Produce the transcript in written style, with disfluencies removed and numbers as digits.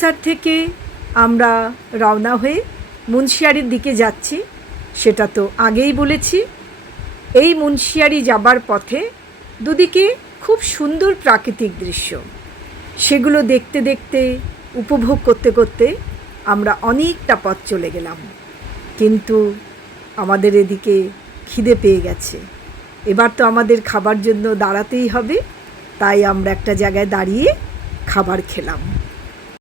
অমৃতসর থেকে আমরা রওনা হয়ে মুন্সিয়ারির দিকে যাচ্ছি, সেটা তো আগেই বলেছি। এই মুন্সিয়ারি যাবার পথে দুদিকে খুব সুন্দর প্রাকৃতিক দৃশ্য, সেগুলো দেখতে দেখতে উপভোগ করতে করতে আমরা অনেকটা পথ চলে গেলাম। কিন্তু আমাদের এদিকে খিদে পেয়ে গেছে, এবার তো আমাদের খাবার জন্য দাঁড়াতেই হবে। তাই আমরা একটা জায়গায় দাঁড়িয়ে খাবার খেলাম।